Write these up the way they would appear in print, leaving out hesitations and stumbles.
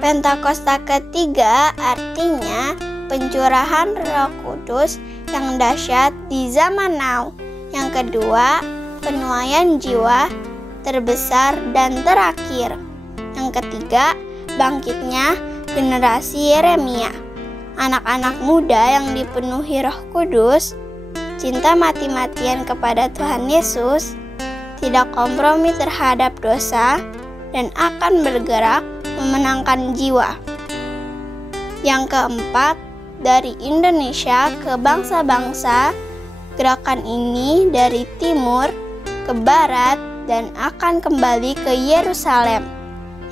Pentakosta ketiga artinya pencurahan Roh Kudus yang dahsyat di zaman now. Yang kedua, penuaian jiwa terbesar dan terakhir. Yang ketiga, bangkitnya generasi Yeremia. Anak-anak muda yang dipenuhi Roh Kudus, cinta mati-matian kepada Tuhan Yesus, tidak kompromi terhadap dosa, dan akan bergerak memenangkan jiwa. Yang keempat, dari Indonesia ke bangsa-bangsa, gerakan ini dari timur ke barat dan akan kembali ke Yerusalem.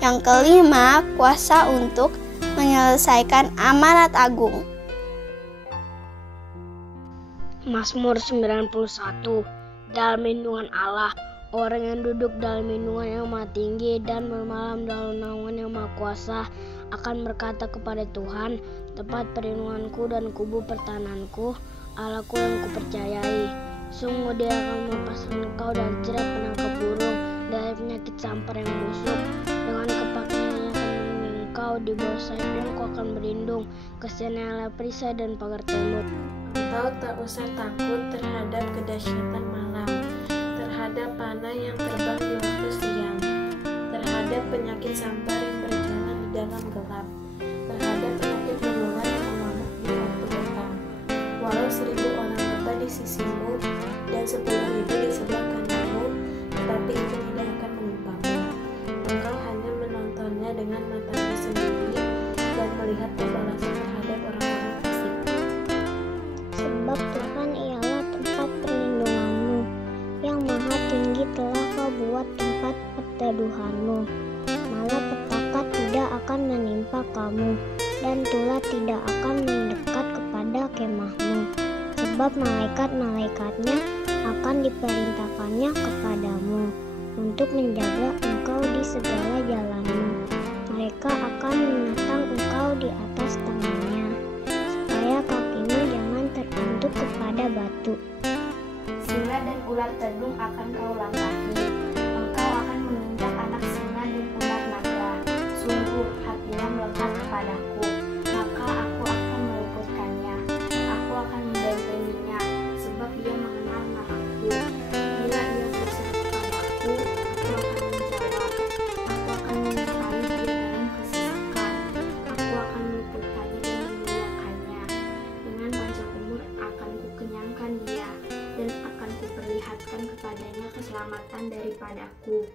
Yang kelima, kuasa untuk menyelesaikan amanat agung. Mazmur 91. Dalam lindungan Allah, orang yang duduk dalam lindungan yang Maha Tinggi dan bermalam dalam naungan yang Maha Kuasa akan berkata kepada Tuhan, tempat perlindunganku dan kubu pertahananku, Allahku yang kupercayai. Sungguh Dia akan melepaskan engkau dari jerat penangkap burung, dari penyakit sampar yang busuk. Dengan kepakaiannya akan melindungi engkau, di bawah sayapnya engkau akan berlindung. Kasihannya adalah perisai dan pagar tembok. Engkau tak usah takut terhadap kedahsyatan malam, terhadap panah yang terbang di waktu siang, terhadap penyakit sampar yang berjalan di dalam gelap, terhadap penyakit menular yang mengamuk di waktu petang. Walau 1000 orang mata di sisimu dan 10.000 di sebelah kananmu, tetapi itu tidak akan menimpamu. Engkau hanya menontonnya dengan matamu sendiri dan melihat pembalasan terhadap orang-orang fasik. Sebab Tuhan ialah tempat perlindunganmu, yang Maha Tinggi telah Kau buat tempat perteduhanmu. Malapetaka tidak akan menimpa kamu, dan tulah tidak akan mendekat kepada kemahmu. Sebab malaikat-malaikatnya akan diperintahkannya kepadamu, untuk menjaga engkau di segala jalanmu. Mereka akan menatang engkau di atas tangannya, supaya kakimu jangan terbentuk kepada batu. Singa dan ular tedung akan kau langkahi. Engkau akan menginjak anak singa dan ular naga. Sungguh hatinya melekat kepadaku, maka aku akan meluputkannya. Aku akan membentenginya, sebab dia mengenal namaku. Bila ia berseru kepadaku, aku akan menjawab. Aku akan menyertai dia dalam kesesakan. Aku akan meluputkannya dan memuliakannya. Dengan panjang umur akan kukenyangkan dia, dan akan kuperlihatkan kepadanya keselamatan daripadaku.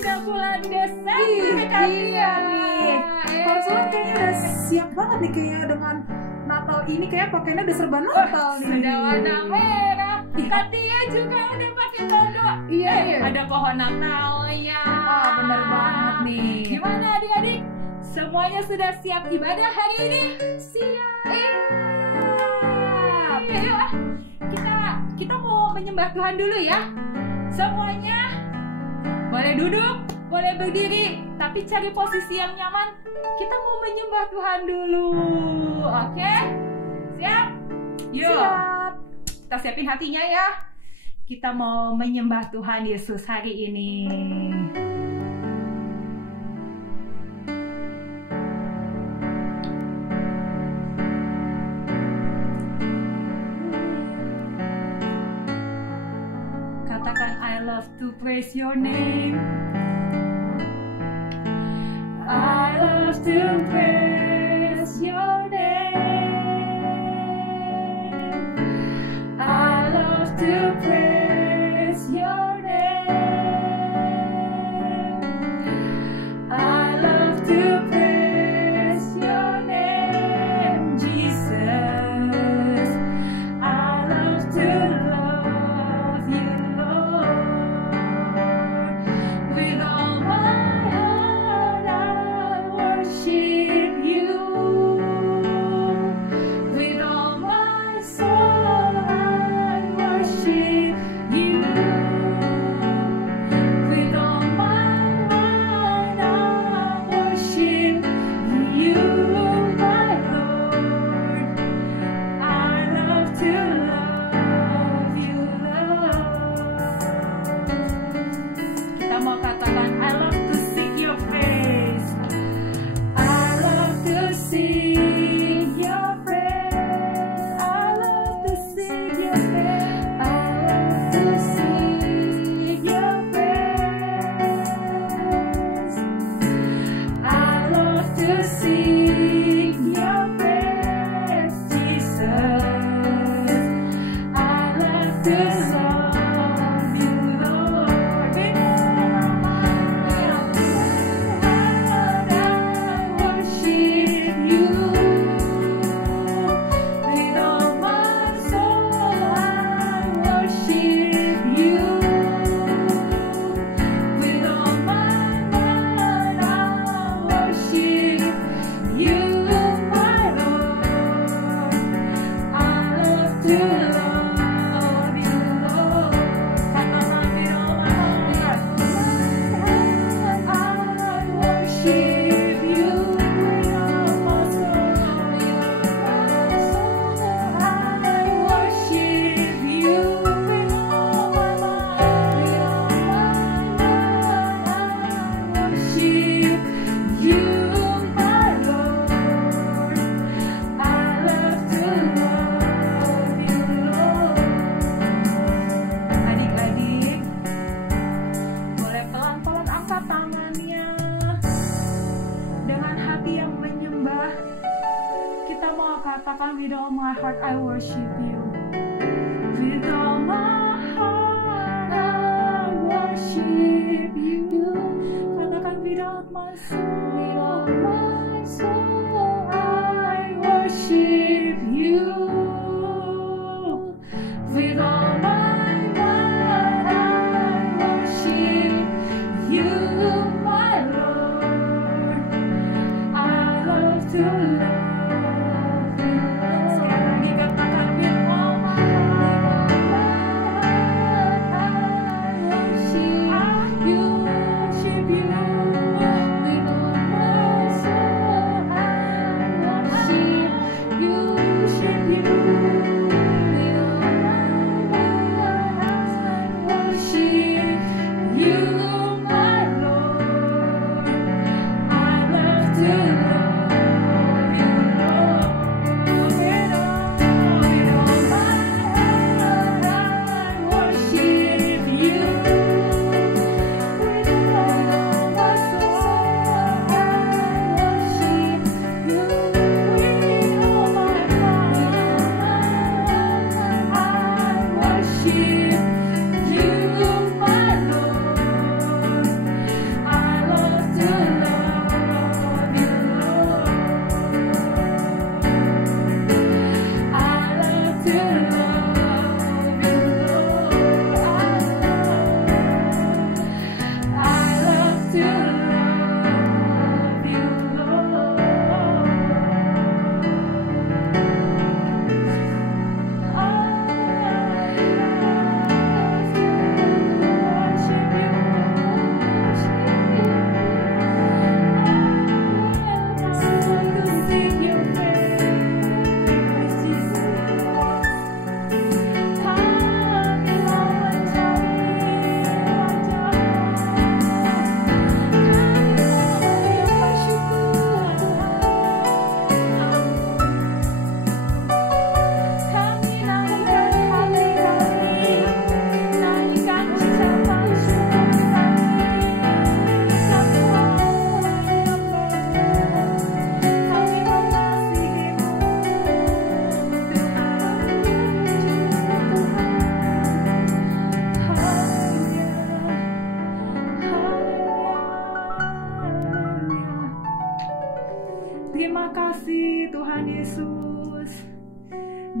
udah bulan Desember kan? Iya nih. Konsulat kayaknya udah siap banget nih kayaknya dengan Natal ini, kayak pakainya udah serba Natal nih. Sudah warna merah. Katia juga udah pakai tondo. Iya. Ada pohon Natalnya. Bener banget nih. Gimana adik-adik? Semuanya sudah siap ibadah hari ini? Siap. Ayo, kita mau menyembah Tuhan dulu ya. Semuanya boleh duduk, boleh berdiri, tapi cari posisi yang nyaman. Kita mau menyembah Tuhan dulu. Oke? Siap? Yuk. Siap. Kita siapin hatinya ya. Kita mau menyembah Tuhan Yesus hari ini. Katakan, I love to praise your name. I love to praise your name. I love to praise your name. I love to praise your name, Jesus. I love to love you, Lord. With all my heart I worship you. With all my soul I worship you. With all my mind I worship you, my Lord. I love to love you, Lord. Kita mau katakan, I love to sing your praise. I love to sing your praise. I love to sing your praise. I love to sing your praise. I love to sing your praise, Jesus. I love to love you, Lord. With all my heart I worship you. With all my soul I worship you. With all my mind I worship you, my Lord. I love to love you, Lord. Katakan, with all my heart I worship you. With all my soul I worship you. With all my mind I worship you, my Lord. I love to love you, Lord. Adik-adik, boleh pelan-pelan angkat tangannya. Dengan hati yang menyembah, kita mau katakan, with all my heart I worship you. With all my heart I worship you. Katakan, without my soul I worship you. With all my mind I worship you, my Lord. I love to love you. Sekali lagi katakan, with all my heart I worship you. With all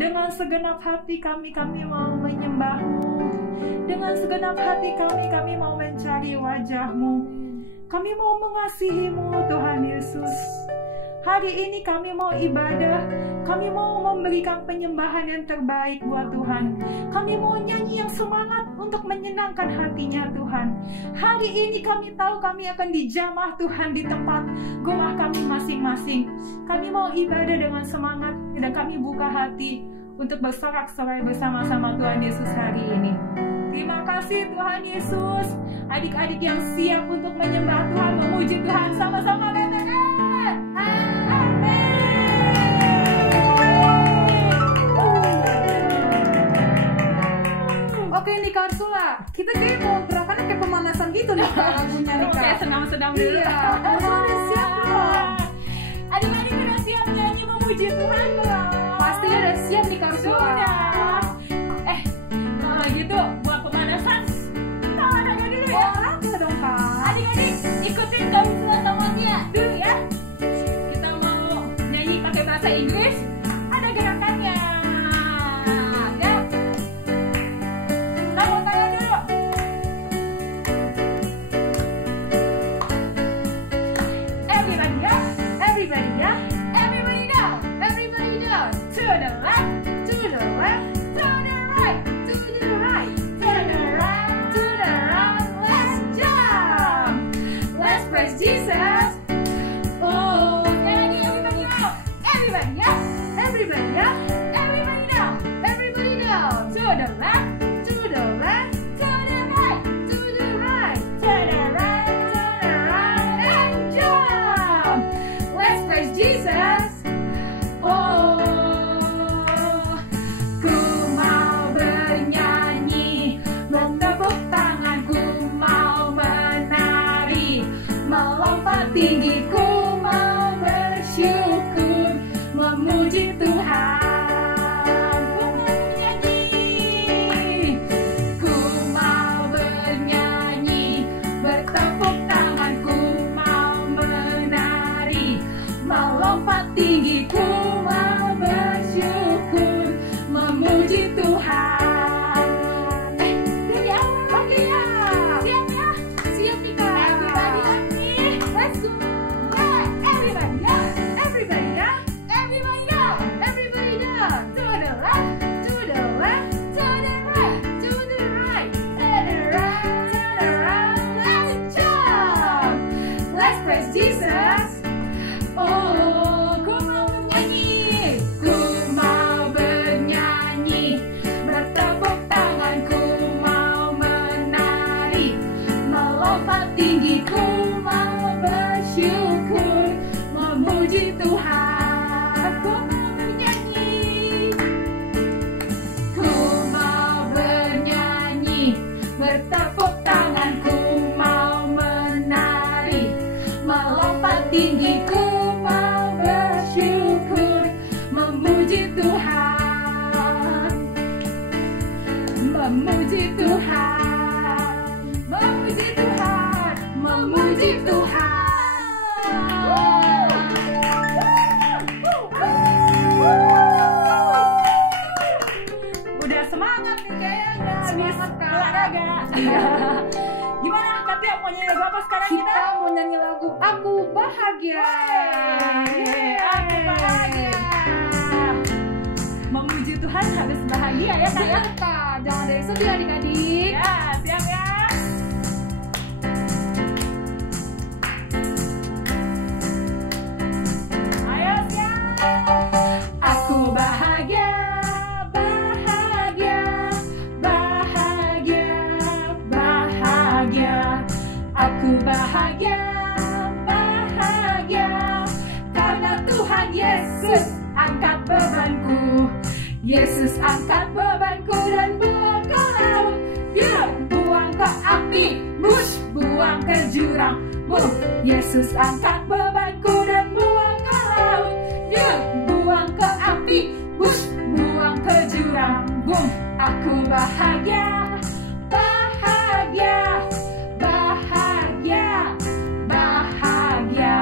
Dengan segenap hati kami mau menyembah-Mu. Dengan segenap hati kami mau mencari wajah-Mu. Kami mau mengasihi-Mu, Tuhan Yesus. Hari ini kami mau ibadah, kami mau memberikan penyembahan yang terbaik buat Tuhan. Kami mau nyanyi yang semangat untuk menyenangkan hatinya Tuhan. Hari ini kami tahu kami akan dijamah Tuhan di tempat rumah kami masing-masing. Kami mau ibadah dengan semangat dan kami buka hati untuk bersorak-sorai bersama-sama Tuhan Yesus hari ini. Terima kasih Tuhan Yesus. Adik-adik yang siap untuk menyembah Tuhan, memuji Tuhan, sama-sama katakan Oke nih Kak Ursula, kita kayak mau gerakannya kayak pemanasan gitu nih Kak, lagunya nih Kak. Kayak senam-senam dulu. Iya, udah siap belum? Adik-adik udah siap nyanyi memuji Tuhan belum? Pasti udah siap nih Kak Ursula. Sudah. Kalau gitu buat pemanasan, kita olahraga dulu ya. Olahraga dong Kak. Adik-adik ikutin Kak Ursula sama Tia dulu ya. Kita mau nyanyi pakai bahasa Inggris. Ada gerakannya. Ya. Tepuk tangan dulu. Everybody up, Everybody ya. everybody down, everybody down. To the left, To the left, to the right, to the right, turn around, to the right. let's jump. Let's praise Jesus. Oh, and everybody down, everybody up, Everybody ya. everybody down, Everybody down. to the left, To the left, to the right, to the right. turn around, and jump. Let's praise Jesus. Oh, ku mau bernyanyi, bertepuk tangan, ku mau menari, melompat tinggi, ku mau bersyukur, memuji Tuhan. Ku mau bernyanyi, ku mau bernyanyi, bertepuk tangan, ku mau menari, melompat tinggi, ku mau bersyukur, memuji Tuhan. Dari awal. Oke ya. Siap ya? Siap nih Kak. Everybody up nih. Let's go. Yeah, everybody up. Everybody ya. Everybody down. Everybody down. To the left, To the left, to the right, to the right. turn around, let's jump. Let's praise Jesus. Oh, ku mau bernyanyi, ku mau bernyanyi, bertepuk tangan, ku mau menari, melompat tinggi, ku mau bersyukur, memuji Tuhan. Ku mau bernyanyi, ku mau bernyanyi, bertepuk tangan, ku mau menari, melompat tinggi, ku mau bersyukur, memuji Tuhan, memuji Tuhan, memuji Tuhan, memuji Tuhan. Udah semangat nih kayaknya. Semangat, Kak. Olahraga. Gimana Katia mau nyanyi lagu apa sekarang kita? Kita mau nyanyi lagu Aku Bahagia. Yeay, aku bahagia. Memuji Tuhan harus bahagia ya Kak ya? Siap Kak, jangan ada yang sedih adik-adik. Ya, siap ya. Ayo siap. Aku bahagia, bahagia, bahagia, bahagia. Aku bahagia, bahagia, karena Tuhan Yesus angkat bebanku. Yesus angkat bebanku dan buang ke laut. Dia buang ke api, bush, buang ke jurang. Boom. Yesus angkat bebanku dan buang ke laut. Dia buang ke api, bush, buang ke jurang. Boom. Aku bahagia, bahagia, bahagia, bahagia.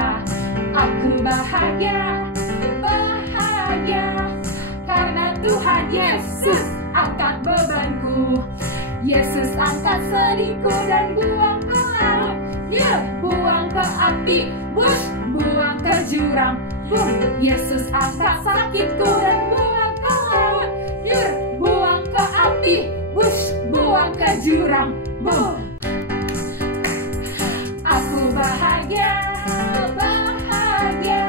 Aku bahagia, bahagia, karena Tuhan Yesus angkat bebanku. Yesus angkat sedihku dan buang ke laut. Buang ke api, buang ke jurang. Yesus angkat sakitku dan buang ke laut. Buang ke api, buang ke jurang. Aku bahagia, bahagia,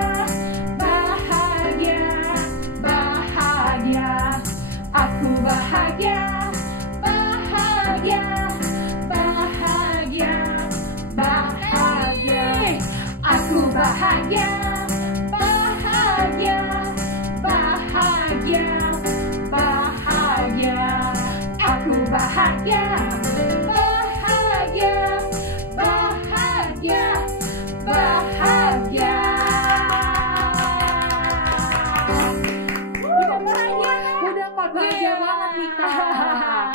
bahagia, bahagia. Aku bahagia, bahagia, bahagia, bahagia. Aku bahagia, bahagia, bahagia, bahagia. Aku bahagia, bahagia, bahagia, bahagia. Udah kok bahagia banget nih Kak.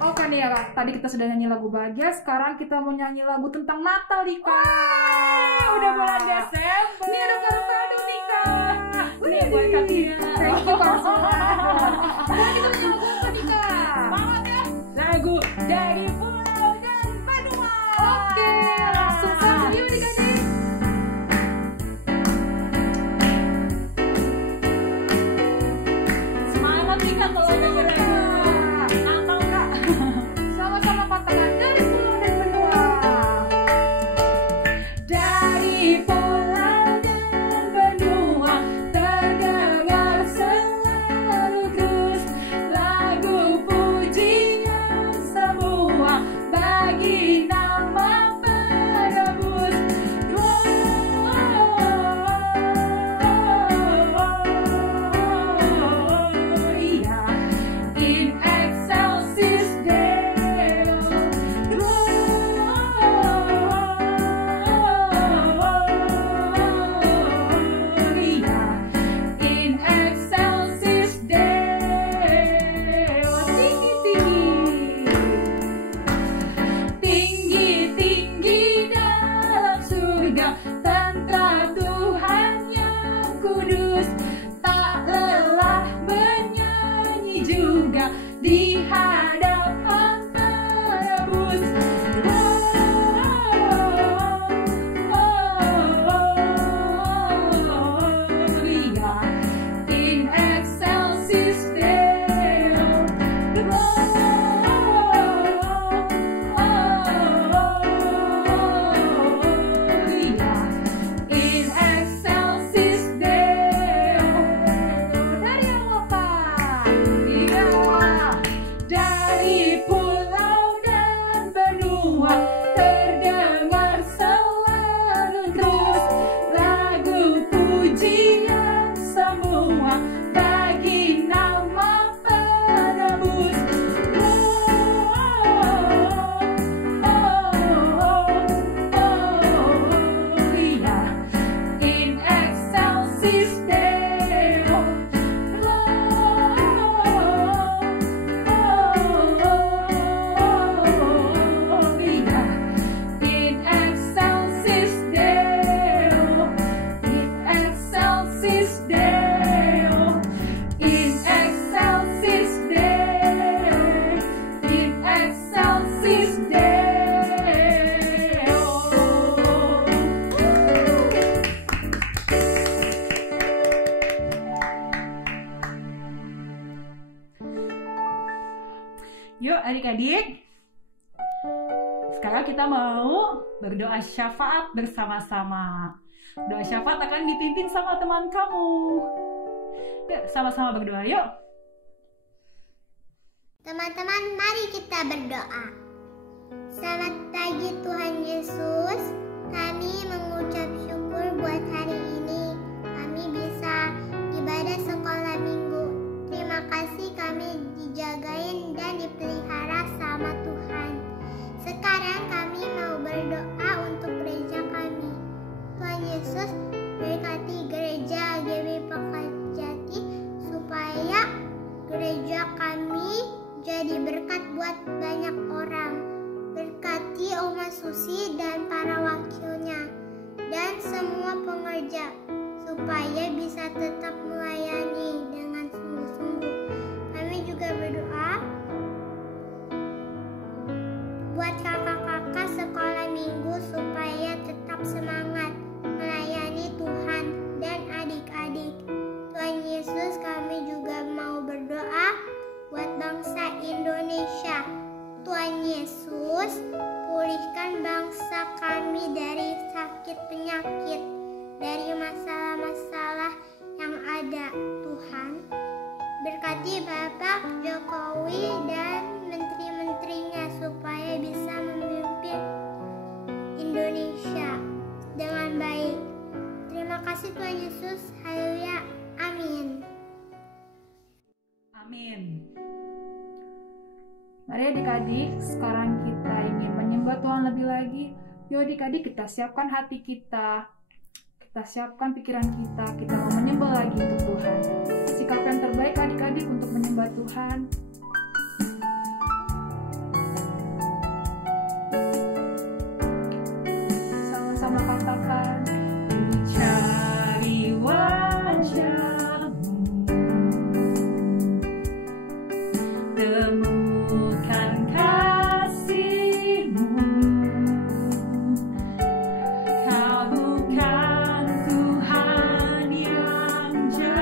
Oke nih ya, tadi kita sudah nyanyi lagu bahagia, sekarang kita mau nyanyi lagu tentang Natal nih Kak. Udah bulan Desember. Nih ada kado nih Kak. Nih buat Katia. Thank you Kak semua. Sekarang kita nyanyi lagu apa nih Kak? Banget ya. Lagu dari Pulau dan Benua. Oke, langsung saja yuk adik-adik. Semangat nih Kak kalau denger lagu Natal Kak. Sama-sama katakan dari Pulau dan Benua. Dari pulau dan benua terdengar selalu terus lagu pujian semua bagi nama penebus. Gloria in excelsis Deo. Gloria in excelsis Deo. Tinggi-tinggi dalam surga, tentara Tuhan yang kudus, tak lelah menyanyi juga di hadapan penebus. Gloria in excelsis Deo. Gloria in excelsis Deo. Dari apa? Iya. Dari pulau dan benua terdengar selalu terus lagu pujian semua bagi nama penebus. Gloria in excelsis Deo. Gloria in excelsis Deo. In excelsis Deo. In excelsis Deo. In excelsis Deo. Yuk adik-adik, sekarang kita mau berdoa syafaat bersama-sama. Doa syafaat akan dipimpin sama teman kamu. Yuk sama-sama berdoa yuk. Teman-teman, mari kita berdoa. Selamat pagi Tuhan Yesus. Kami mengucap syukur buat hari ini. Kami bisa ibadah sekolah minggu. Terima kasih kami dijagain dan dipelihara sama Tuhan. Sekarang kami mau berdoa untuk gereja kami. Tuhan Yesus berkati gereja GW Pekajati supaya gereja kami jadi berkat buat banyak orang. Berkati Oma Susi dan para wakilnya dan semua pengerja supaya bisa tetap melayani dengan Yesus, kami juga mau berdoa buat bangsa Indonesia. Tuhan Yesus, pulihkan bangsa kami dari sakit penyakit, dari masalah-masalah yang ada. Tuhan, berkati Bapak Jokowi dan menteri-menterinya supaya bisa memimpin Indonesia dengan baik. Terima kasih Tuhan Yesus. Haleluya. Amin. Amin. Mari adik-adik, sekarang kita ingin menyembah Tuhan lebih lagi. Yuk adik-adik, kita siapkan hati kita siapkan pikiran kita mau menyembah lagi untuk Tuhan. Sikap yang terbaik adik-adik untuk menyembah Tuhan. Sama-sama katakan, ku cari wajah-Mu, temukan kasih-Mu. Kau bukan Tuhan yang jahat.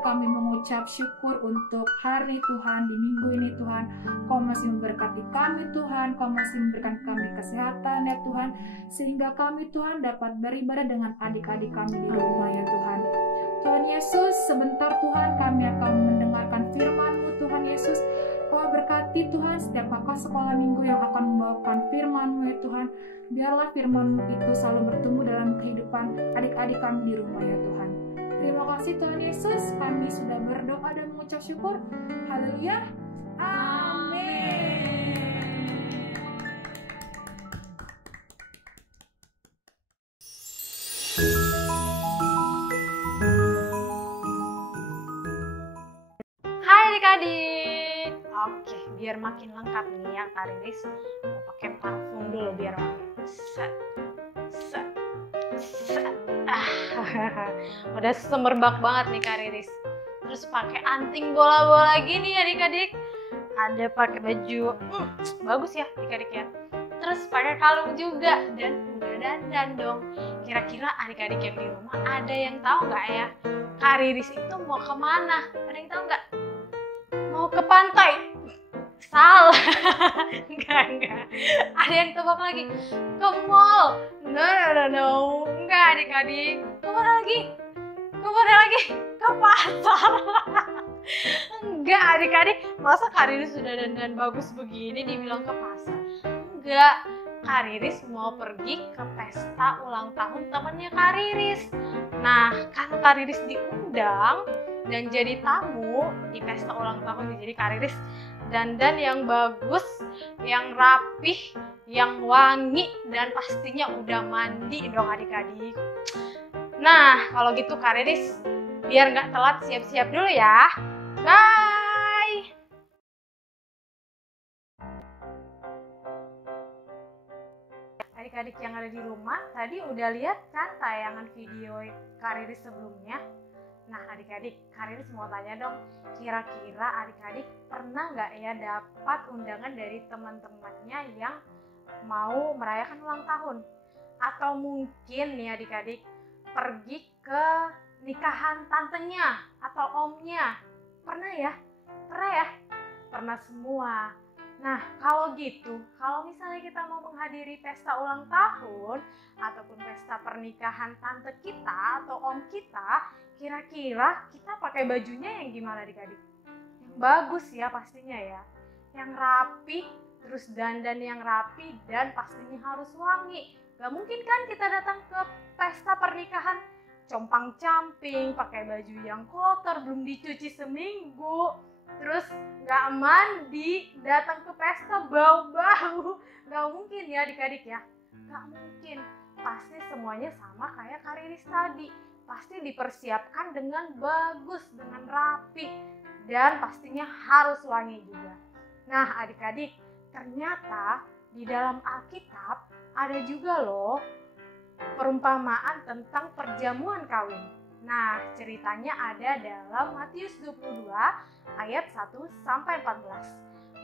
Tuhan, kami mengucap syukur untuk hari Tuhan, di minggu ini Tuhan. Kau masih memberkati kami Tuhan, Kau masih memberikan kami kesehatan ya Tuhan, sehingga kami Tuhan dapat beribadah dengan adik-adik kami di rumah ya Tuhan. Tuhan Yesus, sebentar Tuhan kami akan mendengarkan firman-Mu Tuhan Yesus. Kau berkati Tuhan setiap kakak sekolah minggu yang akan membawakan firman-Mu ya Tuhan. Biarlah firman-Mu itu selalu bertumbuh dalam kehidupan adik-adik kami di rumah ya Tuhan. Terima kasih Tuhan Yesus, kami sudah berdoa dan mengucap syukur. Haleluya. Amin. Hai adik-adik. Oke, biar makin lengkap nih ya Kak Riris, mau pakai parfum dulu biar wangi. Set. Udah semerbak banget nih Kak Riris. Terus pakai anting bola-bola gini ya adik-adik. Ada pakai baju bagus ya adik-adik ya. Terus pakai kalung juga dan udah dandan dong. Kira-kira adik-adik yang di rumah ada yang tahu nggak ya? Kak Riris itu mau kemana? Ada yang tahu nggak? Mau ke pantai? Salah. Enggak. Ada yang tebak lagi. Ke mall? No. Enggak adik-adik. Kemana lagi? Ke pasar. Enggak adik-adik. Masa Kak Riris sudah dandan bagus begini dibilang ke pasar? Enggak. Kak Riris mau pergi ke pesta ulang tahun temannya Kak Riris. Nah, karena Kak Riris diundang dan jadi tamu di pesta ulang tahun, jadi Kak Riris dandan yang bagus, yang rapih, yang wangi, dan pastinya udah mandi dong adik-adik. Nah, kalau gitu Kak Riris biar nggak telat siap-siap dulu ya. Bye! Adik-adik yang ada di rumah, tadi udah lihat kan tayangan video Kak Riris sebelumnya? Nah adik-adik, Kak Riris mau tanya dong, kira-kira adik-adik pernah nggak ya dapat undangan dari teman-temannya yang mau merayakan ulang tahun? Atau mungkin nih adik-adik pergi ke nikahan tantenya atau omnya? Pernah ya? Pernah semua. Nah kalau gitu, kalau misalnya kita mau menghadiri pesta ulang tahun ataupun pesta pernikahan tante kita atau om kita, kira-kira kita pakai bajunya yang gimana adik-adik? Yang bagus ya pastinya ya. Yang rapi, terus dandan yang rapi dan pastinya harus wangi. Gak mungkin kan kita datang ke pesta pernikahan compang-camping, pakai baju yang kotor, belum dicuci seminggu. Terus gak mandi, datang ke pesta bau-bau. Gak mungkin ya adik-adik ya. Gak mungkin. Pasti semuanya sama kayak Kak Riris tadi. Pasti dipersiapkan dengan bagus, dengan rapi, dan pastinya harus wangi juga. Nah adik-adik, ternyata di dalam Alkitab ada juga loh perumpamaan tentang perjamuan kawin. Nah ceritanya ada dalam Matius 22 ayat 1-14.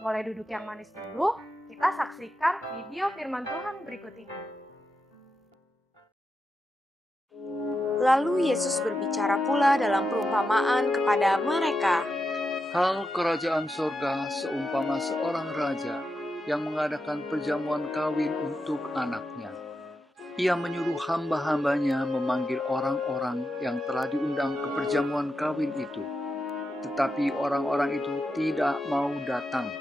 Boleh duduk yang manis dulu, kita saksikan video firman Tuhan berikut ini. Lalu Yesus berbicara pula dalam perumpamaan kepada mereka. Hal kerajaan sorga seumpama seorang raja yang mengadakan perjamuan kawin untuk anaknya. Ia menyuruh hamba-hambanya memanggil orang-orang yang telah diundang ke perjamuan kawin itu. Tetapi orang-orang itu tidak mau datang.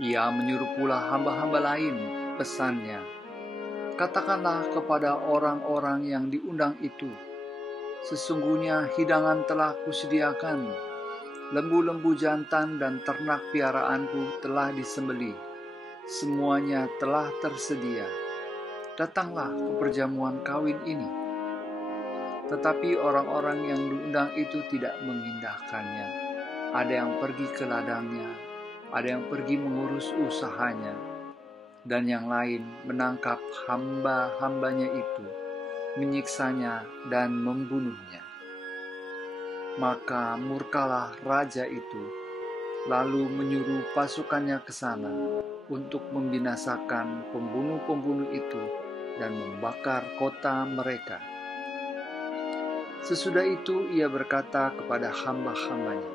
Ia menyuruh pula hamba-hamba lain, pesannya, katakanlah kepada orang-orang yang diundang itu, sesungguhnya hidangan telah kusediakan, lembu-lembu jantan dan ternak piaraanku telah disembelih, semuanya telah tersedia. Datanglah ke perjamuan kawin ini. Tetapi orang-orang yang diundang itu tidak mengindahkannya. Ada yang pergi ke ladangnya, ada yang pergi mengurus usahanya, dan yang lain menangkap hamba-hambanya itu, menyiksanya dan membunuhnya. Maka murkalah raja itu, lalu menyuruh pasukannya ke sana untuk membinasakan pembunuh-pembunuh itu dan membakar kota mereka. Sesudah itu ia berkata kepada hamba-hambanya,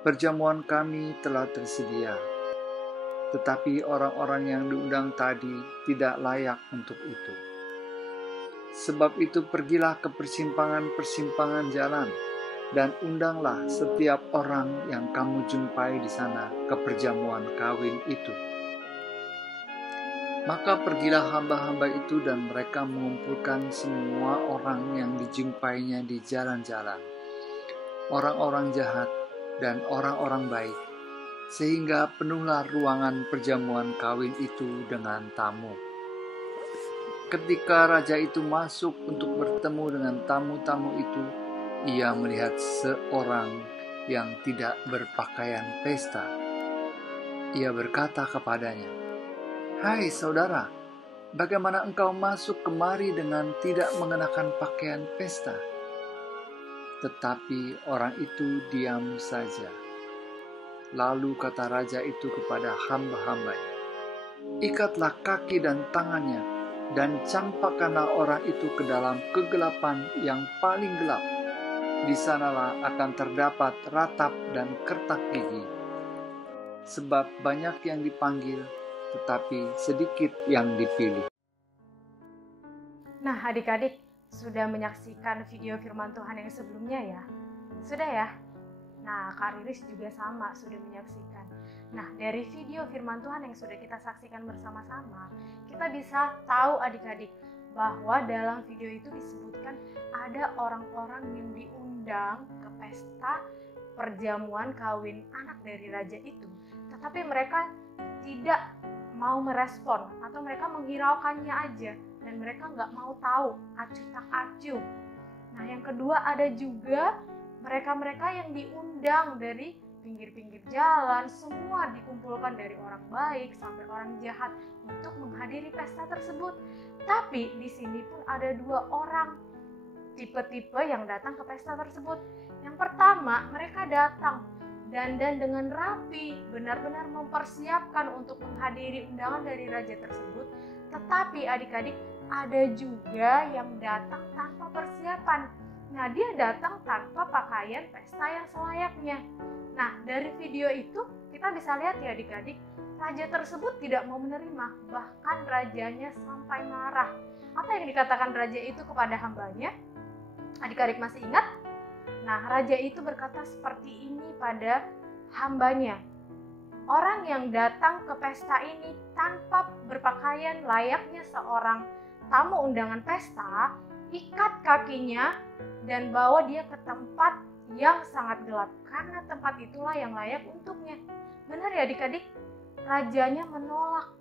"Perjamuan kami telah tersedia, tetapi orang-orang yang diundang tadi tidak layak untuk itu. Sebab itu pergilah ke persimpangan-persimpangan jalan, dan undanglah setiap orang yang kamu jumpai di sana ke perjamuan kawin itu." Maka pergilah hamba-hamba itu dan mereka mengumpulkan semua orang yang dijumpainya di jalan-jalan, orang-orang jahat dan orang-orang baik, sehingga penuhlah ruangan perjamuan kawin itu dengan tamu. Ketika raja itu masuk untuk bertemu dengan tamu-tamu itu, ia melihat seorang yang tidak berpakaian pesta. Ia berkata kepadanya, "Hai saudara, bagaimana engkau masuk kemari dengan tidak mengenakan pakaian pesta?" Tetapi orang itu diam saja. Lalu kata raja itu kepada hamba-hambanya, "Ikatlah kaki dan tangannya, dan campakkanlah orang itu ke dalam kegelapan yang paling gelap. Di sanalah akan terdapat ratap dan kertak gigi. Sebab banyak yang dipanggil, tetapi sedikit yang dipilih." Nah, adik-adik sudah menyaksikan video firman Tuhan yang sebelumnya ya? Sudah ya? Nah, Kak Riris juga sama sudah menyaksikan. Nah, dari video firman Tuhan yang sudah kita saksikan bersama-sama, kita bisa tahu adik-adik bahwa dalam video itu disebutkan ada orang-orang yang diundang ke pesta perjamuan kawin anak dari raja itu. Tetapi mereka tidak mau merespon atau mereka menghiraukannya aja dan mereka nggak mau tahu acuh tak acuh. Nah, yang kedua ada juga mereka-mereka yang diundang dari pinggir-pinggir jalan, semua dikumpulkan dari orang baik sampai orang jahat untuk menghadiri pesta tersebut. Tapi di sini pun ada dua orang tipe-tipe yang datang ke pesta tersebut. Yang pertama, mereka datang dandan dengan rapi, benar-benar mempersiapkan untuk menghadiri undangan dari raja tersebut. Tetapi adik-adik, ada juga yang datang tanpa persiapan. Nah, dia datang tanpa pakaian pesta yang selayaknya. Nah, dari video itu kita bisa lihat ya adik-adik, raja tersebut tidak mau menerima, bahkan rajanya sampai marah. Apa yang dikatakan raja itu kepada hambanya? Adik-adik masih ingat? Nah, raja itu berkata seperti ini pada hambanya, "Orang yang datang ke pesta ini tanpa berpakaian layaknya seorang tamu undangan pesta, ikat kakinya dan bawa dia ke tempat yang sangat gelap, karena tempat itulah yang layak untuknya." Benar ya adik-adik? Rajanya menolak.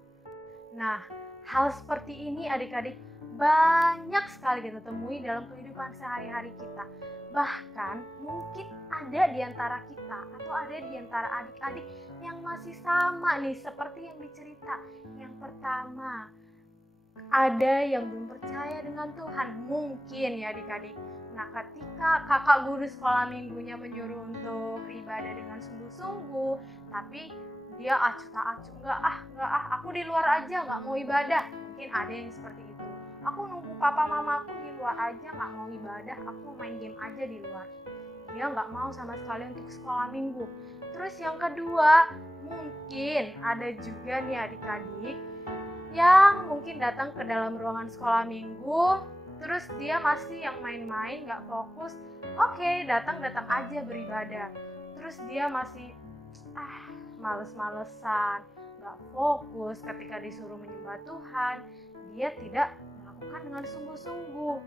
Nah, hal seperti ini adik-adik banyak sekali kita temui dalam kehidupan sehari-hari kita. Bahkan mungkin ada di antara kita atau ada di antara adik-adik yang masih sama nih seperti yang dicerita. Yang pertama, ada yang belum percaya dengan Tuhan, mungkin ya adik-adik. Nah, ketika kakak guru sekolah minggunya menyuruh untuk ibadah dengan sungguh-sungguh, tapi dia acuh tak acuh, enggak aku di luar aja, nggak mau ibadah. Mungkin ada yang seperti itu. Aku nunggu papa mama aku di luar aja, nggak mau ibadah, aku main game aja di luar. Dia nggak mau sama sekali untuk sekolah minggu. Terus yang kedua, mungkin ada juga nih adik-adik yang mungkin datang ke dalam ruangan sekolah minggu, terus dia masih yang main-main, nggak fokus. Oke, datang aja beribadah. Terus dia masih males-malesan, nggak fokus ketika disuruh menyembah Tuhan. Dia tidak melakukan dengan sungguh-sungguh.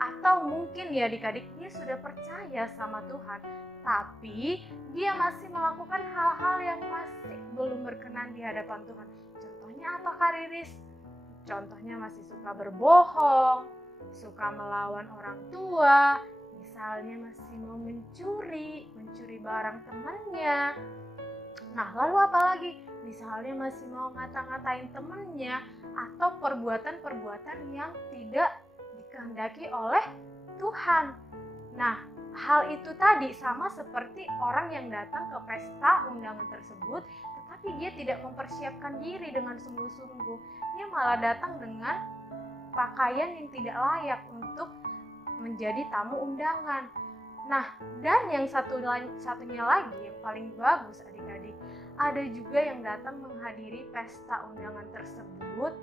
Atau mungkin ya adik-adik, dia sudah percaya sama Tuhan, tapi dia masih melakukan hal-hal yang masih belum berkenan di hadapan Tuhan. Contohnya apa Kak Riris? Contohnya masih suka berbohong, suka melawan orang tua, misalnya masih mau mencuri barang temannya. Nah, lalu apa lagi? Misalnya masih mau ngata-ngatain temannya atau perbuatan-perbuatan yang tidak dikehendaki oleh Tuhan. Nah, hal itu tadi sama seperti orang yang datang ke pesta undangan tersebut, tetapi dia tidak mempersiapkan diri dengan sungguh-sungguh. Dia malah datang dengan pakaian yang tidak layak untuk menjadi tamu undangan. Nah, dan yang satunya lagi yang paling bagus adik-adik, ada juga yang datang menghadiri pesta undangan tersebut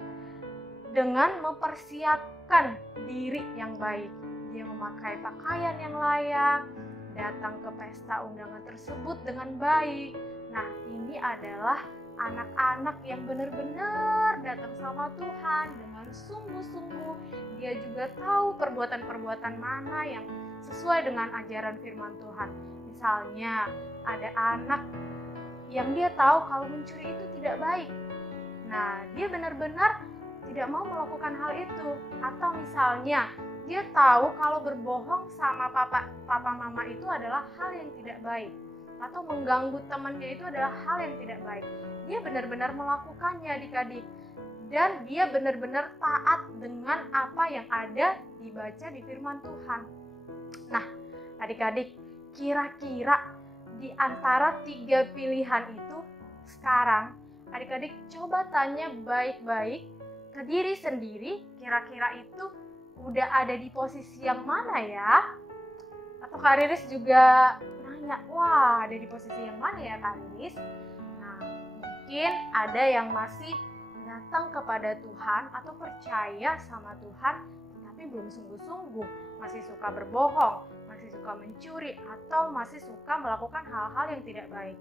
dengan mempersiapkan diri yang baik. Dia memakai pakaian yang layak, datang ke pesta undangan tersebut dengan baik. Nah, ini adalah anak-anak yang benar-benar datang sama Tuhan dengan sungguh-sungguh. Dia juga tahu perbuatan-perbuatan mana yang sesuai dengan ajaran firman Tuhan. Misalnya, ada anak yang dia tahu kalau mencuri itu tidak baik. Nah, dia benar-benar tidak mau melakukan hal itu. Atau misalnya, dia tahu kalau berbohong sama papa mama itu adalah hal yang tidak baik. Atau mengganggu temannya itu adalah hal yang tidak baik. Dia benar-benar melakukannya adik-adik. Dan dia benar-benar taat dengan apa yang ada dibaca di firman Tuhan. Nah, adik-adik, kira-kira di antara 3 pilihan itu sekarang, adik-adik coba tanya baik-baik ke diri sendiri, kira-kira itu udah ada di posisi yang mana ya? Atau Kak Riris juga nanya, wah ada di posisi yang mana ya Kak Riris? Nah, mungkin ada yang masih datang kepada Tuhan atau percaya sama Tuhan, tapi belum sungguh-sungguh, masih suka berbohong, masih suka mencuri, atau masih suka melakukan hal-hal yang tidak baik.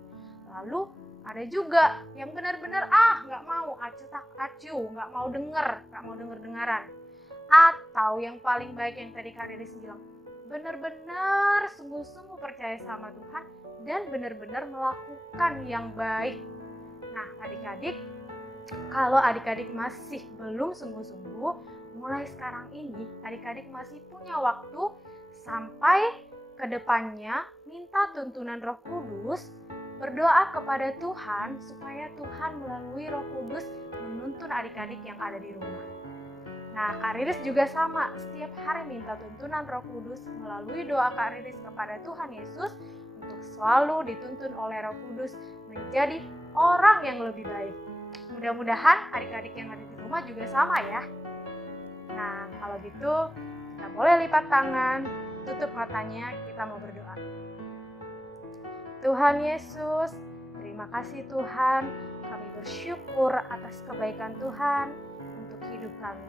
Lalu ada juga yang benar-benar nggak mau acu, nggak mau dengar-dengaran. Atau yang paling baik yang tadi Kak Riris bilang, benar-benar sungguh-sungguh percaya sama Tuhan dan benar-benar melakukan yang baik. Nah, adik-adik, kalau adik-adik masih belum sungguh-sungguh, mulai sekarang ini adik-adik masih punya waktu sampai ke depannya minta tuntunan Roh Kudus, berdoa kepada Tuhan supaya Tuhan melalui Roh Kudus menuntun adik-adik yang ada di rumah. Nah, Kak Riris juga sama, setiap hari minta tuntunan Roh Kudus melalui doa Kak Riris kepada Tuhan Yesus untuk selalu dituntun oleh Roh Kudus menjadi orang yang lebih baik. Mudah-mudahan adik-adik yang ada di rumah juga sama ya. Nah, kalau gitu kita boleh lipat tangan, tutup matanya, kita mau berdoa. Tuhan Yesus, terima kasih Tuhan, kami bersyukur atas kebaikan Tuhan untuk hidup kami.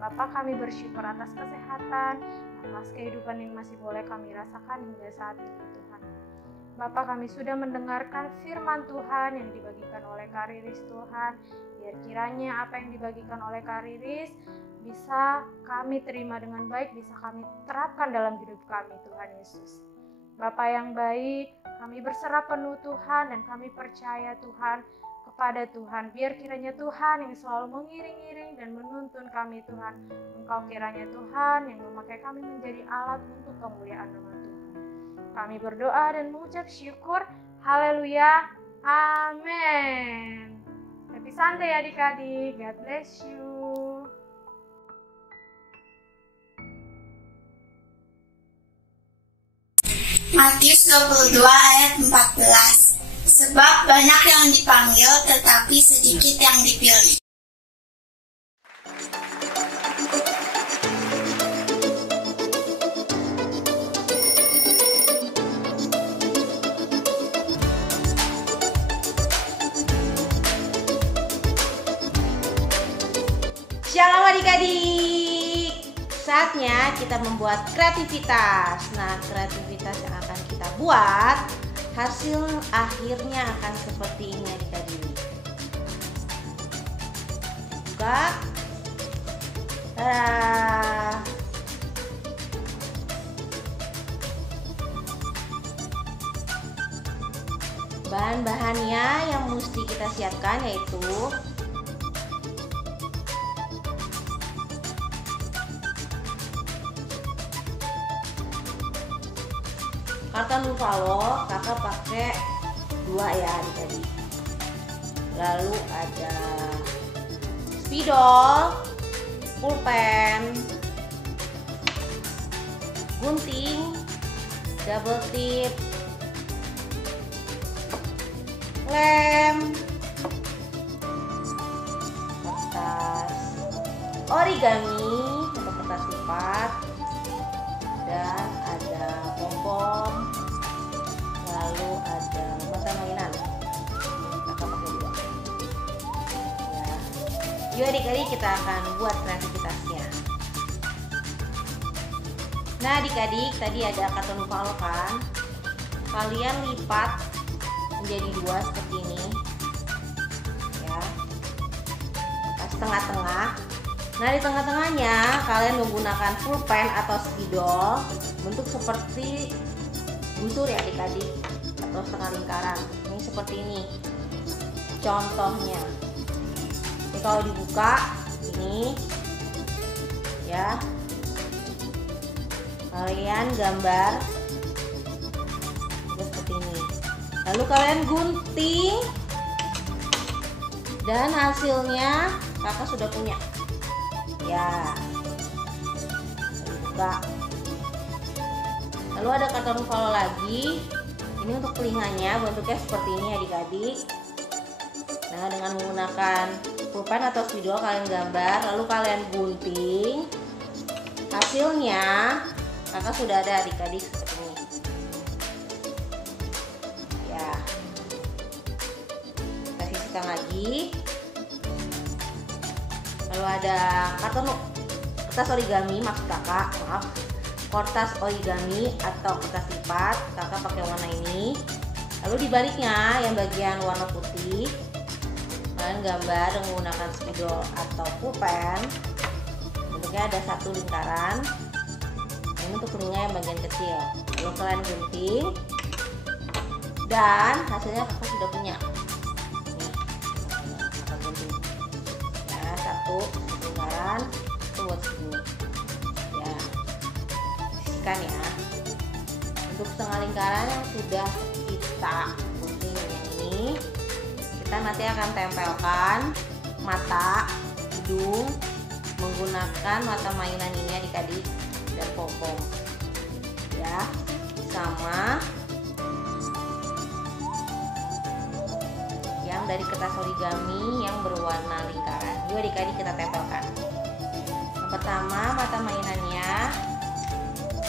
Bapa, kami bersyukur atas kesehatan, atas kehidupan yang masih boleh kami rasakan hingga saat ini Tuhan. Bapa, kami sudah mendengarkan firman Tuhan yang dibagikan oleh Kak Riris Tuhan. Biar kiranya apa yang dibagikan oleh Kak Riris bisa kami terima dengan baik, bisa kami terapkan dalam hidup kami Tuhan Yesus. Bapa yang baik, kami berserah penuh Tuhan dan kami percaya Tuhan kepada Tuhan. Biar kiranya Tuhan yang selalu mengiring-iring dan menuntun kami Tuhan. Engkau kiranya Tuhan yang memakai kami menjadi alat untuk kemuliaan nama Tuhan. Kami berdoa dan mengucap syukur. Haleluya. Amin. Happy Sunday adik-adik. God bless you. Matius 22 ayat 14. Sebab banyak yang dipanggil tetapi sedikit yang dipilih. Shalom adik-adik. Saatnya kita membuat kreativitas. Nah, kreativitas yang akan kita buat, hasil akhirnya akan seperti ini adik-adik. Buka. Tada. Bahan-bahannya yang mesti kita siapkan yaitu karton buffalo, kakak pakai 2 ya adik-adik. Lalu ada spidol, pulpen, gunting, double tip, lem, kertas origami atau kertas lipat, Yuk adik-adik, kita akan buat kreativitasnya. Nah adik-adik, tadi ada karton buffalo kan, kalian lipat menjadi 2 seperti ini ya, setengah-tengah. Nah di tengah-tengahnya kalian menggunakan pulpen atau spidol bentuk seperti busur ya adik-adik, atau setengah lingkaran. Ini seperti ini contohnya. Jadi kalau dibuka ini ya, kalian gambar seperti ini, lalu kalian gunting dan hasilnya kakak sudah punya ya. Buka. Lalu ada karton buffalo lagi, ini untuk telinganya bentuknya seperti ini adik-adik. Nah dengan menggunakan pulpen atau spidol kalian gambar, lalu kalian gunting, hasilnya kakak sudah ada adik-adik seperti ini ya. Kita sisihkan lagi. Lalu ada kertas origami, maksud kakak, maaf, kertas origami atau kertas lipat, kakak pakai warna ini. Lalu di baliknya yang bagian warna putih kalian gambar dengan menggunakan spidol atau pulpen, bentuknya ada 1 lingkaran. Ini untuk telinga yang bagian kecil. Lalu kalian gunting dan hasilnya kakak sudah punya. Nih, kakak gunting ya, 1 lingkaran, itu buat segini ya. Sisihkan ya. Untuk setengah lingkaran yang sudah kita gunting yang ini, kita nanti akan tempelkan mata, hidung menggunakan mata mainan ini adik-adik dan pom-pom ya, sama yang dari kertas origami yang berwarna lingkaran. Yuk adik-adik kita tempelkan. Yang pertama mata mainannya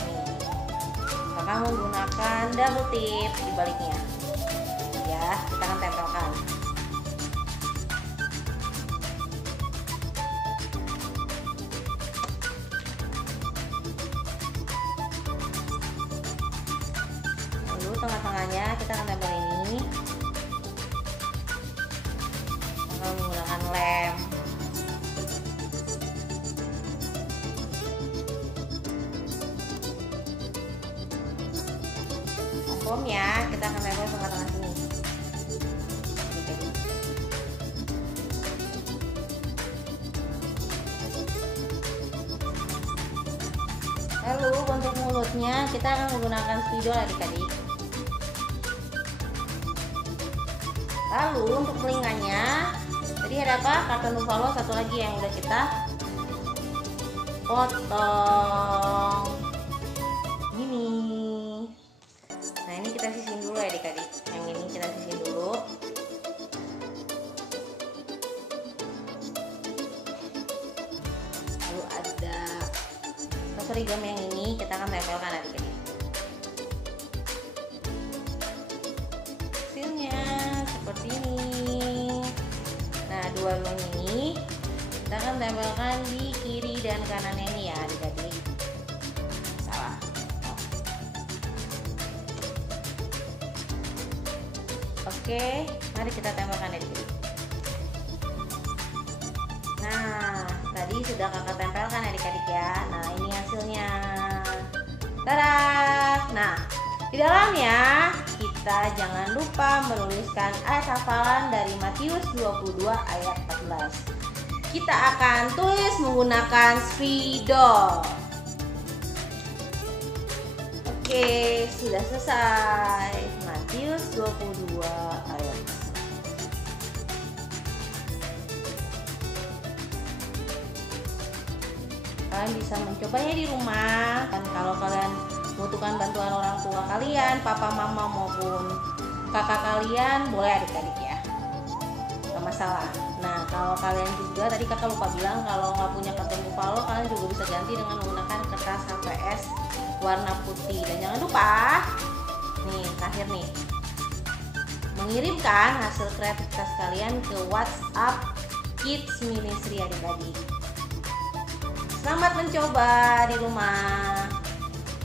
nih, kakak menggunakan double tip di baliknya ya, kita akan tempelkan. Tengah-tengahnya kita akan tempel ini, kita menggunakan lem. Pom ya, kita akan tempel tengah-tengah sini. Lalu untuk mulutnya kita akan menggunakan spidol adik-adik. Lalu untuk telinganya tadi ada apa? Karton buffalo, satu lagi yang udah kita potong gini. Nah ini kita sisihin dulu ya adik-adik. Yang ini kita sisihin dulu. Lalu ada kertas origami yang ini kita akan tempelkan adik-adik. Seperti ini. Nah dua-duanya ini kita akan tempelkan di kiri dan kanan ini ya adik-adik. Salah. Oke, mari kita tempelkan adik-adik. Nah tadi sudah kakak tempelkan adik-adik ya. Nah ini hasilnya. Tada. Nah di dalamnya kita jangan lupa menuliskan ayat hafalan dari Matius 22 ayat 14. Kita akan tulis menggunakan spidol. Oke, sudah selesai. Matius 22 ayat 14. Kalian bisa mencobanya di rumah. Dan kalau kalian membutuhkan bantuan orang tua kalian, papa, mama maupun kakak kalian, boleh adik-adik ya, gak masalah. Nah kalau kalian juga, tadi kakak lupa bilang, kalau nggak punya karton buffalo, kalian juga bisa ganti dengan menggunakan kertas HVS warna putih. Dan jangan lupa nih, terakhir nih, mengirimkan hasil kreativitas kalian ke WhatsApp Kids Ministry adik-adik. Selamat mencoba di rumah.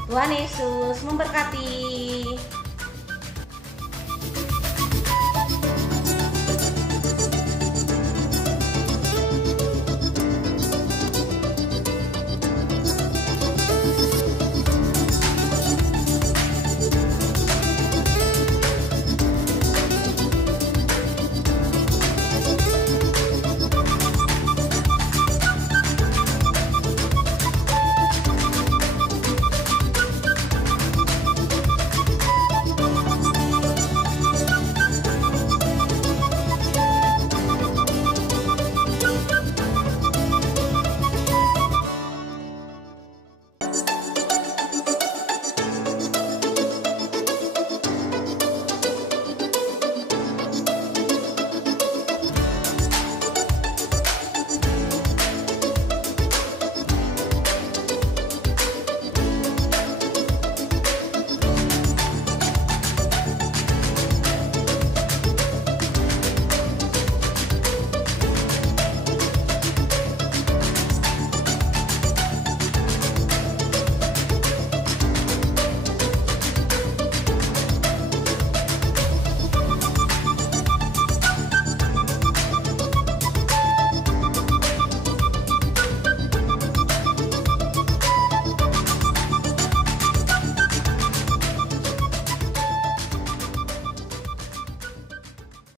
Tuhan Yesus memberkati.